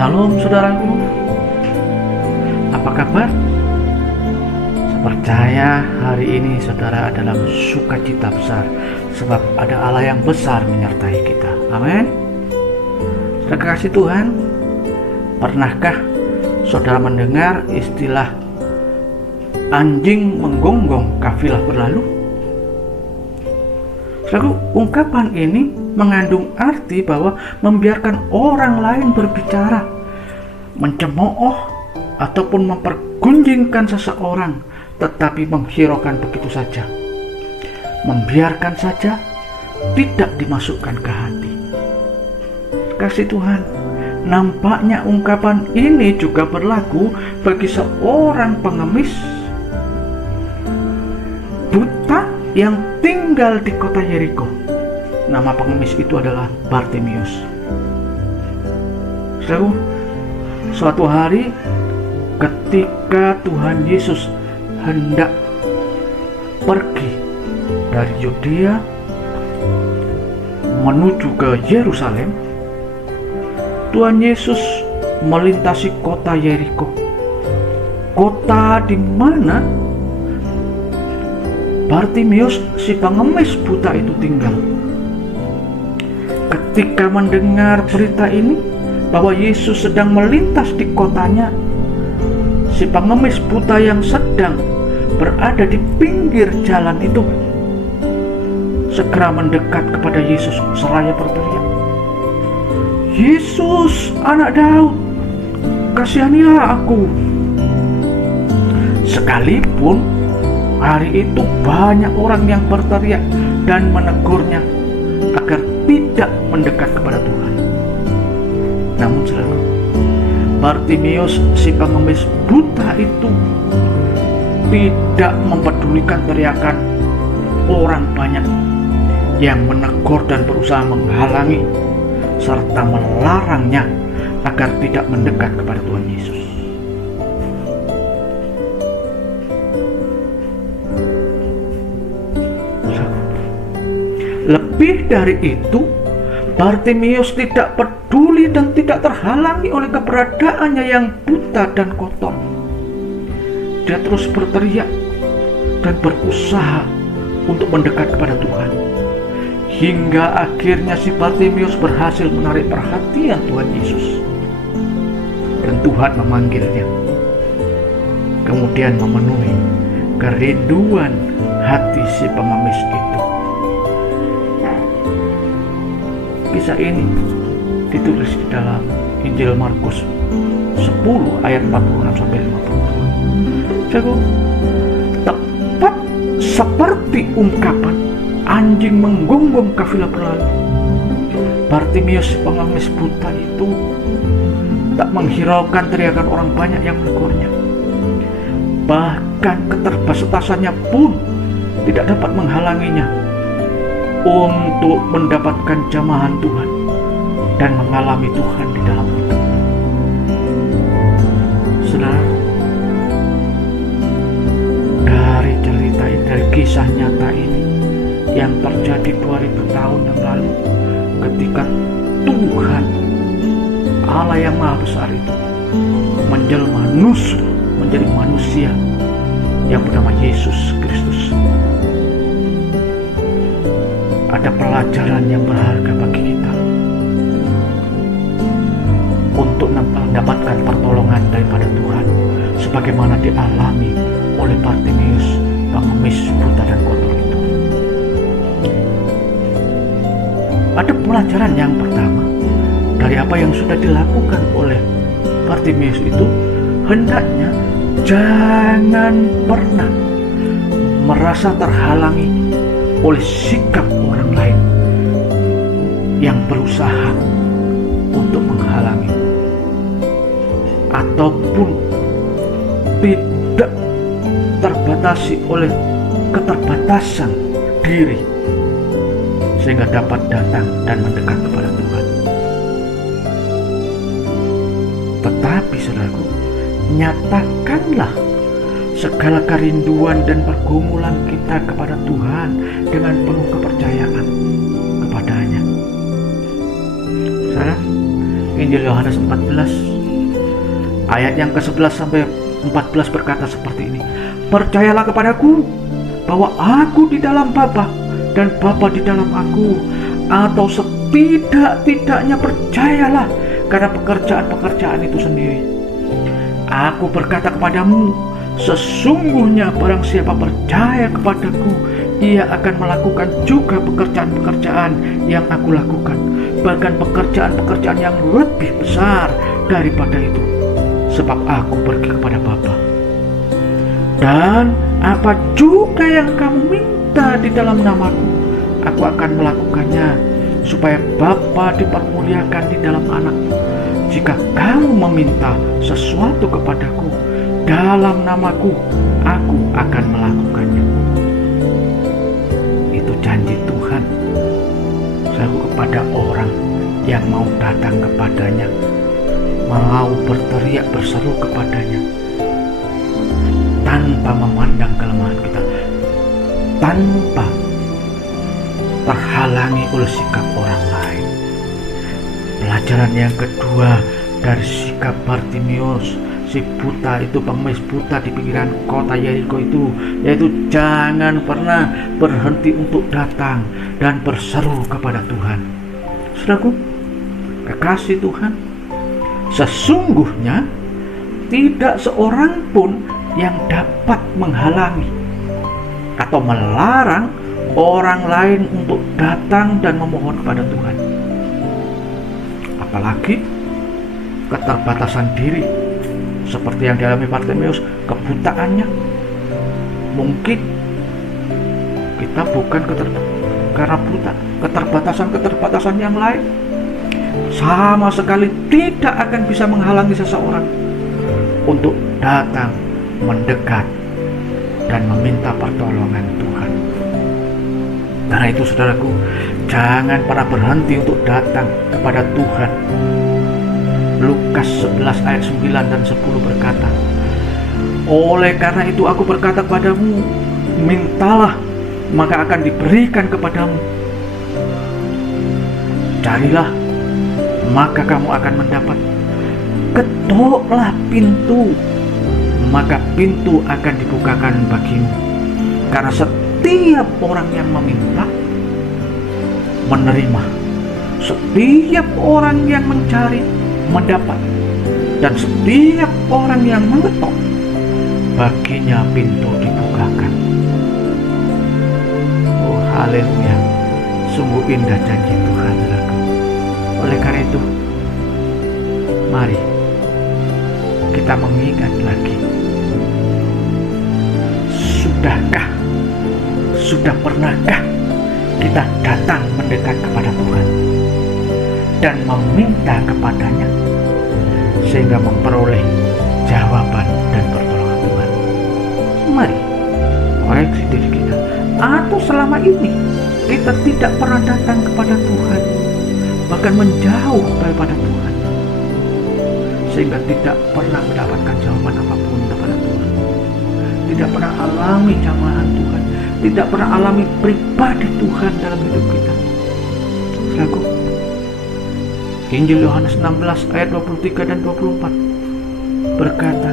Salam saudaraku, apa kabar? Saya percaya hari ini saudara adalah sukacita besar, sebab ada Allah yang besar menyertai kita. Amin. Saudara kasih Tuhan, pernahkah saudara mendengar istilah anjing menggonggong kafilah berlalu? Saudara, ungkapan ini mengandung arti bahwa membiarkan orang lain berbicara, mencemooh ataupun mempergunjingkan seseorang, tetapi menghiraukan begitu saja, membiarkan saja, tidak dimasukkan ke hati. Kasih Tuhan, nampaknya ungkapan ini juga berlaku bagi seorang pengemis buta yang tinggal di kota Yeriko. Nama pengemis itu adalah Bartimius. Suatu hari ketika Tuhan Yesus hendak pergi dari Yudea menuju ke Yerusalem, Tuhan Yesus melintasi kota Yeriko, kota di mana Bartimius si pengemis buta itu tinggal. Ketika mendengar berita ini bahwa Yesus sedang melintas di kotanya, si pengemis buta yang sedang berada di pinggir jalan itu segera mendekat kepada Yesus seraya berteriak, "Yesus, anak Daud, kasihanilah aku." Sekalipun hari itu banyak orang yang berteriak dan menegurnya agar tidak mendekat kepada Tuhan. Namun saudara, Bartimius si pengemis buta itu tidak mempedulikan teriakan orang banyak yang menegur dan berusaha menghalangi serta melarangnya agar tidak mendekat kepada Tuhan Yesus. Lebih dari itu, Bartimius tidak peduli dan tidak terhalangi oleh keberadaannya yang buta dan kotor. Dia terus berteriak dan berusaha untuk mendekat kepada Tuhan. Hingga akhirnya si Bartimius berhasil menarik perhatian Tuhan Yesus. Dan Tuhan memanggilnya. Kemudian memenuhi kerinduan hati si pengemis itu. Kisah ini ditulis di dalam Injil Markus 10 ayat 46-52. Jago, tepat seperti ungkapan anjing menggonggong kafilah berlalu, Bartimius pengemis buta itu tak menghiraukan teriakan orang banyak yang menegurnya. Bahkan keterbatasannya pun tidak dapat menghalanginya untuk mendapatkan jamahan Tuhan dan mengalami Tuhan di dalam hidup. Saudara, dari cerita ini, dari kisah nyata ini yang terjadi 2000 tahun yang lalu, ketika Tuhan Allah yang Maha Besar itu menjelma menjadi manusia yang bernama Yesus Kristus. Ada pelajaran yang berharga bagi kita untuk mendapatkan pertolongan daripada Tuhan, sebagaimana dialami oleh Bartimius pengemis buta dan kotor itu. Ada pelajaran yang pertama dari apa yang sudah dilakukan oleh Bartimius itu, hendaknya jangan pernah merasa terhalangi oleh sikap orang lain yang berusaha untuk menghalangi ataupun tidak terbatasi oleh keterbatasan diri sehingga dapat datang dan mendekat kepada Tuhan. Tetapi saudaraku, nyatakanlah segala kerinduan dan pergumulan kita kepada Tuhan dengan penuh kepercayaan kepadanya. Saudara, Injil Yohanes 14 Ayat yang ke-11 sampai 14 berkata seperti ini. Percayalah kepadaku bahwa aku di dalam Bapa dan Bapa di dalam aku, atau setidak-tidaknya percayalah karena pekerjaan-pekerjaan itu sendiri. Aku berkata kepadamu, sesungguhnya barang siapa percaya kepadaku, ia akan melakukan juga pekerjaan-pekerjaan yang aku lakukan, bahkan pekerjaan-pekerjaan yang lebih besar daripada itu, sebab aku pergi kepada Bapa. Dan apa juga yang kamu minta di dalam namaku, aku akan melakukannya, supaya Bapa dipermuliakan di dalam Anak. Jika kamu meminta sesuatu kepadaku dalam namaku, aku akan melakukannya. Itu janji Tuhan kepada orang yang mau datang kepadanya, mau berteriak berseru kepadanya, tanpa memandang kelemahan kita, tanpa terhalangi oleh sikap orang lain. Pelajaran yang kedua dari sikap Bartimius, si buta itu, pengemis buta di pinggiran kota Yeriko itu, yaitu jangan pernah berhenti untuk datang dan berseru kepada Tuhan. Saudaraku, kekasih Tuhan, sesungguhnya tidak seorang pun yang dapat menghalangi atau melarang orang lain untuk datang dan memohon kepada Tuhan. Apalagi keterbatasan diri seperti yang dialami Bartimius, kebutaannya. Mungkin kita bukan karena buta, keterbatasan yang lain sama sekali tidak akan bisa menghalangi seseorang untuk datang, mendekat, dan meminta pertolongan Tuhan. Karena itu saudaraku, jangan pernah berhenti untuk datang kepada Tuhan. Lukas 11 ayat 9 dan 10 berkata, oleh karena itu aku berkata kepadamu, mintalah maka akan diberikan kepadamu. Carilah maka kamu akan mendapat. Ketoklah pintu, maka pintu akan dibukakan bagimu. Karena setiap orang yang meminta, menerima. Setiap orang yang mencari, mendapat. Dan setiap orang yang mengetok, baginya pintu dibukakan. Oh haleluya, sungguh indah janji Tuhan. Oleh karena itu, mari kita mengingat lagi, sudah pernahkah kita datang mendekat kepada Tuhan dan meminta kepadanya sehingga memperoleh jawaban dan pertolongan Tuhan? Mari koreksi diri kita. Atau selama ini kita tidak pernah datang kepada Tuhan, bahkan menjauh daripada Tuhan, sehingga tidak pernah mendapatkan jawaban apapun daripada Tuhan, tidak pernah alami jamahan Tuhan, tidak pernah alami pribadi Tuhan dalam hidup kita. Saudaraku, Injil Yohanes 16 ayat 23 dan 24 berkata,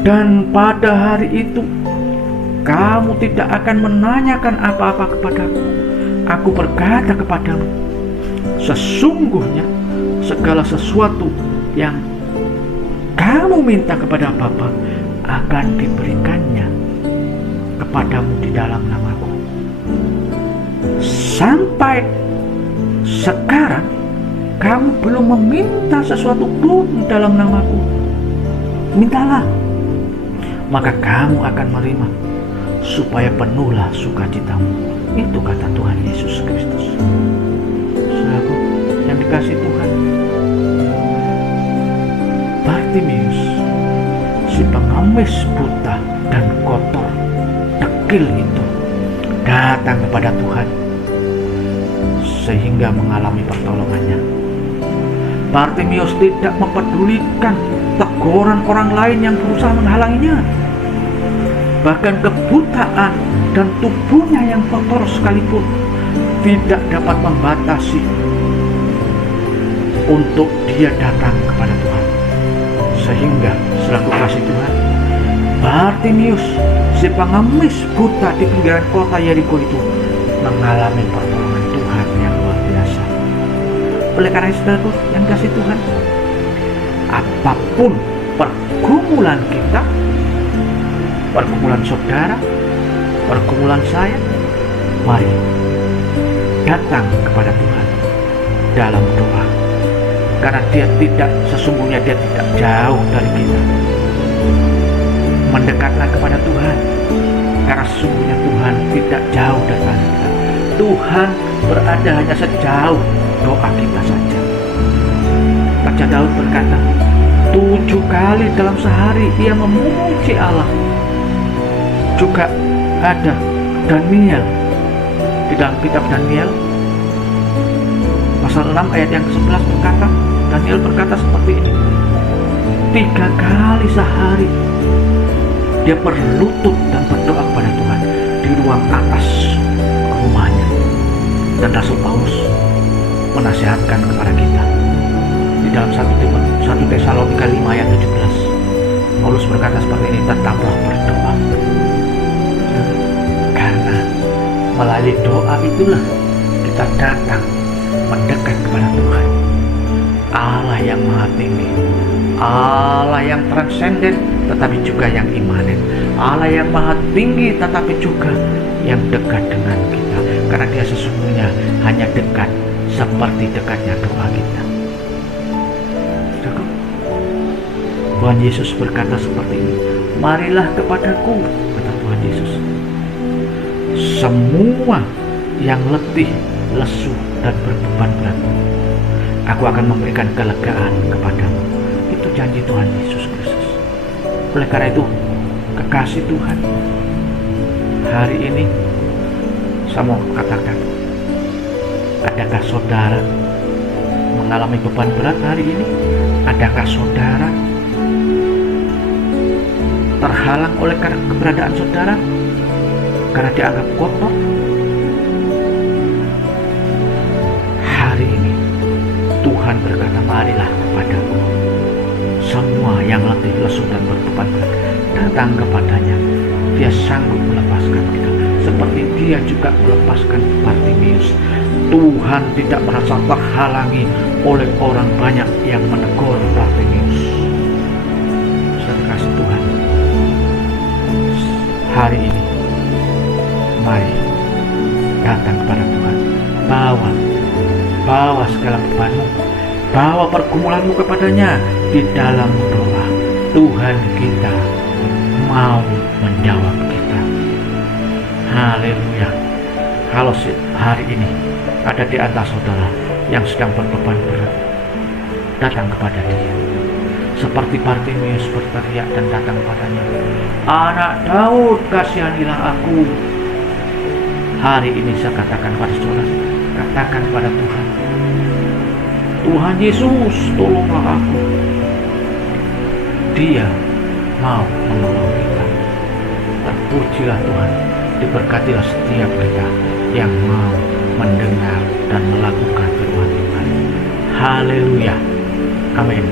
dan pada hari itu kamu tidak akan menanyakan apa-apa kepadaku. Aku berkata kepadamu, sesungguhnya segala sesuatu yang kamu minta kepada Bapa akan diberikannya kepadamu di dalam namaku. Sampai sekarang kamu belum meminta sesuatu pun dalam namaku. Mintalah, maka kamu akan menerima, supaya penuhlah sukacitamu. Itu kata Tuhan Yesus Kristus. Saudaraku yang dikasihi Tuhan, Bartimius, si pengemis buta dan kotor, dekil itu, datang kepada Tuhan sehingga mengalami pertolongannya. Bartimius tidak mempedulikan teguran orang lain yang berusaha menghalanginya. Bahkan kebutaan dan tubuhnya yang kotor sekalipun tidak dapat membatasi untuk dia datang kepada Tuhan. Sehingga selaku kasih Tuhan, Bartimius, si pengemis buta di pinggiran kota Yeriko itu mengalami pertolongan Tuhan yang luar biasa. Oleh karena itu, saudaraku yang kasih Tuhan, apapun pergumulan kita, pergumulan saudara, pergumulan saya, mari datang kepada Tuhan dalam doa. Karena sesungguhnya dia tidak jauh dari kita. Mendekatlah kepada Tuhan, karena sesungguhnya Tuhan tidak jauh dari kita. Tuhan berada hanya sejauh doa kita saja. Raja Daud berkata, 7 kali dalam sehari ia memuji Allah. Juga ada Daniel di dalam kitab Daniel pasal 6 ayat yang ke-11 berkata, Daniel berkata seperti ini, 3 kali sehari dia berlutut dan berdoa kepada Tuhan di ruang atas rumahnya. Dan Rasul Paulus menasihatkan kepada kita di dalam 1 Tesalonika 5 ayat 17. Paulus berkata seperti ini, tetaplah berdoa. Karena melalui doa itulah kita datang mendekat kepada Tuhan, Allah yang maha tinggi, Allah yang transenden tetapi juga yang imanen, Allah yang maha tinggi tetapi juga yang dekat dengan kita, karena dia sesungguhnya hanya dekat seperti dekatnya doa kita. Tuhan Yesus berkata seperti ini, marilah kepadaku, kata Tuhan Yesus, semua yang letih, lesu dan berbeban berat, aku akan memberikan kelegaan kepadamu. Itu janji Tuhan Yesus Kristus. Oleh karena itu, kekasih Tuhan, hari ini saya mau katakan, adakah saudara mengalami beban berat hari ini? Adakah saudara terhalang oleh keberadaan saudara karena dianggap kotor? Hari ini Tuhan berkata, marilah kepadaku, semua yang letih, lesu dan berbeban berat, datang kepadanya. Dia sanggup melepaskan kita, seperti dia juga melepaskan Bartimius. Tuhan tidak merasa terhalangi oleh orang banyak yang menegur Bartimius. Saudara kasih Tuhan, hari ini mari datang kepada Tuhan, bawa segala bebanmu, bawa pergumulanmu kepadanya di dalam doa. Tuhan kita mau menjawab kita. Haleluya. Kalau hari ini ada di antara saudara yang sedang berbeban berat, datang kepada dia. Seperti Bartimius berteriak dan datang padanya, Anak Daud, kasihanilah aku. Hari ini saya katakan pada saudara, katakan pada Tuhan, Tuhan Yesus, tolonglah aku. Dia mau menolong kita. Terpujilah Tuhan, diberkatilah setiap kita yang mau mendengar dan melakukan firman Tuhan. Haleluya. Amin.